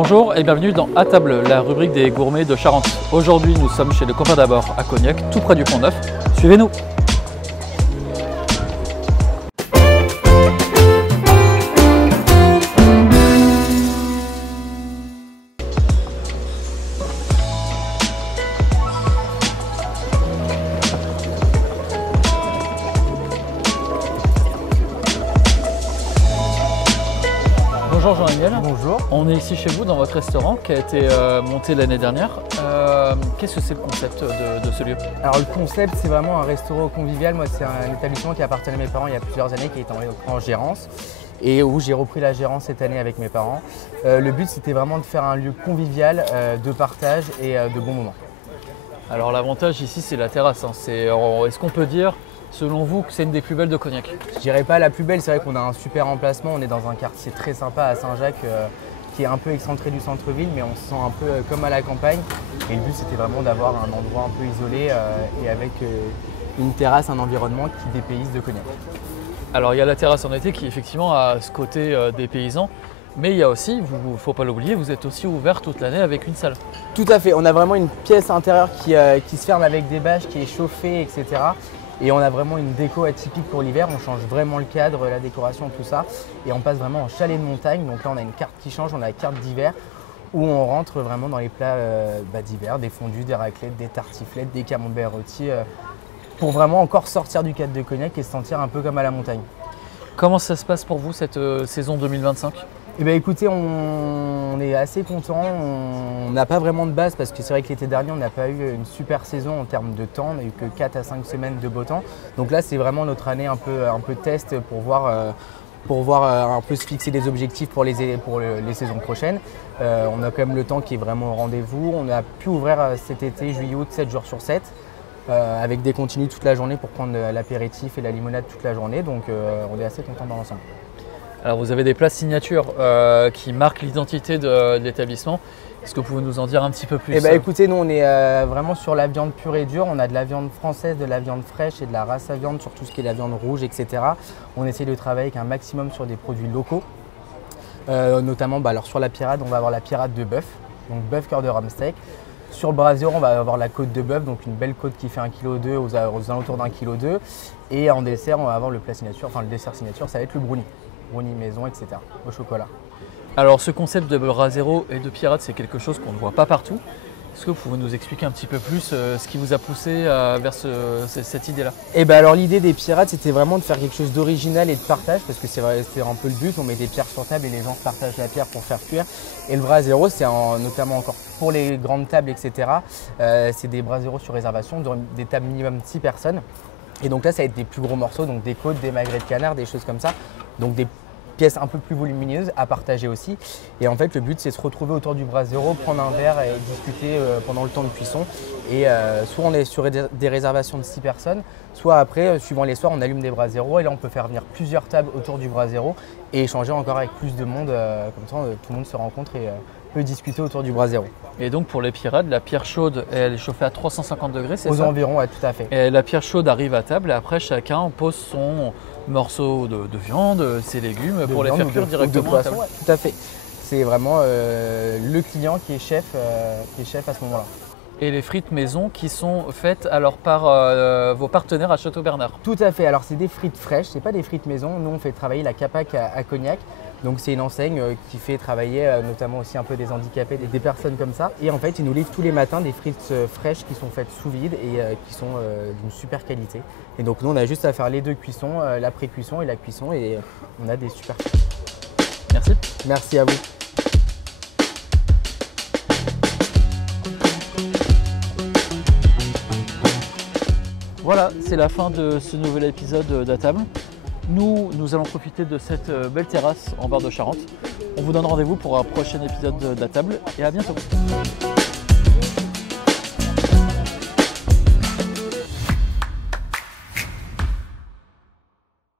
Bonjour et bienvenue dans À table, la rubrique des gourmets de Charente. Aujourd'hui, nous sommes chez le Copain d'Abord à Cognac, tout près du Pont Neuf. Suivez-nous. Bonjour Jean-Emmanuel. Bonjour. On est ici chez vous dans votre restaurant qui a été monté l'année dernière. Qu'est-ce que c'est le concept de ce lieu? Alors le concept, c'est vraiment un restaurant convivial. Moi, c'est un établissement qui appartenait à mes parents il y a plusieurs années, qui est en gérance et où j'ai repris la gérance cette année avec mes parents. Le but, c'était vraiment de faire un lieu convivial, de partage et de bons moments. Alors l'avantage ici, c'est la terrasse. Est-ce qu'on peut dire, selon vous, que c'est une des plus belles de Cognac? Je dirais pas la plus belle, c'est vrai qu'on a un super emplacement. On est dans un quartier très sympa à Saint-Jacques, qui est un peu excentré du centre-ville, mais on se sent un peu comme à la campagne. Et le but, c'était vraiment d'avoir un endroit un peu isolé et avec une terrasse, un environnement qui dépayse de Cognac. Alors il y a la terrasse en été qui effectivement a ce côté des paysans, mais il y a aussi, il ne faut pas l'oublier, vous êtes aussi ouvert toute l'année avec une salle. Tout à fait, on a vraiment une pièce intérieure qui se ferme avec des bâches, qui est chauffée, etc. Et on a vraiment une déco atypique pour l'hiver, on change vraiment le cadre, la décoration, tout ça. Et on passe vraiment en chalet de montagne, donc là on a une carte qui change, on a la carte d'hiver, où on rentre vraiment dans les plats d'hiver, des fondus, des raclettes, des tartiflettes, des camemberts rôtis, pour vraiment encore sortir du cadre de Cognac et se sentir un peu comme à la montagne. Comment ça se passe pour vous cette saison 2025? Eh bien écoutez, on est assez content. On n'a pas vraiment de base parce que c'est vrai que l'été dernier, on n'a pas eu une super saison en termes de temps. On n'a eu que 4 à 5 semaines de beau temps. Donc là, c'est vraiment notre année un peu test pour voir un peu se fixer des objectifs pour les saisons prochaines. On a quand même le temps qui est vraiment au rendez-vous. On a pu ouvrir cet été, juillet-août, 7 jours sur 7. Avec des continues toute la journée pour prendre l'apéritif et la limonade toute la journée. Donc on est assez content dans l'ensemble. Alors vous avez des plats signatures qui marquent l'identité de l'établissement. Est-ce que vous pouvez nous en dire un petit peu plus? Eh bien écoutez, nous on est vraiment sur la viande pure et dure. On a de la viande française, de la viande fraîche et de la race à viande sur tout ce qui est la viande rouge, etc. On essaie de travailler avec un maximum sur des produits locaux. Notamment alors sur la pirate, on va avoir la pirate de bœuf, donc bœuf cœur de rhum steak. Sur le brasier, on va avoir la côte de bœuf, donc une belle côte qui fait 1,2 kg aux alentours d'1,2 kg. Et en dessert, on va avoir le plat signature, enfin le dessert signature, ça va être le brownie. Brownie maison, etc. au chocolat. Alors ce concept de brasero et de pirate, c'est quelque chose qu'on ne voit pas partout. Est-ce que vous pouvez nous expliquer un petit peu plus ce qui vous a poussé vers cette idée-là? Eh bien alors l'idée des pirates, c'était vraiment de faire quelque chose d'original et de partage, parce que c'est un peu le but, on met des pierres sur table et les gens partagent la pierre pour faire cuire. Et le brasero, c'est notamment encore pour les grandes tables, etc. C'est des braseros sur réservation, des tables minimum 6 personnes. Et donc là, ça va être des plus gros morceaux, donc des côtes, des magrets de canard, des choses comme ça. Donc des pièces un peu plus volumineuses à partager aussi. Et en fait, le but, c'est de se retrouver autour du brasero, prendre un verre et discuter pendant le temps de cuisson. Et soit on est sur des réservations de 6 personnes, soit après, suivant les soirs, on allume des braseros. Et là, on peut faire venir plusieurs tables autour du brasero et échanger encore avec plus de monde. Comme ça, tout le monde se rencontre et peut discuter autour du brasero. Et donc pour les pirates, la pierre chaude, elle est chauffée à 350 degrés, c'est ça? Aux environs, ouais, tout à fait. Et la pierre chaude arrive à table et après chacun pose son morceau de viande, ses légumes pour les faire cuire directement à table. Ouais, tout à fait. C'est vraiment le client qui est chef à ce moment-là. Et les frites maison qui sont faites alors par vos partenaires à Château Bernard? Tout à fait. Alors c'est des frites fraîches, c'est pas des frites maison. Nous on fait travailler la Capac à Cognac. Donc c'est une enseigne qui fait travailler notamment aussi un peu des handicapés, des personnes comme ça. Et en fait, ils nous livrent tous les matins des frites fraîches qui sont faites sous vide et qui sont d'une super qualité. Et donc nous, on a juste à faire les deux cuissons, la pré-cuisson et la cuisson, et on a des super frites. Merci. Merci à vous. Voilà, c'est la fin de ce nouvel épisode d'À table. Nous allons profiter de cette belle terrasse en bord de Charente. On vous donne rendez-vous pour un prochain épisode d'À table et à bientôt.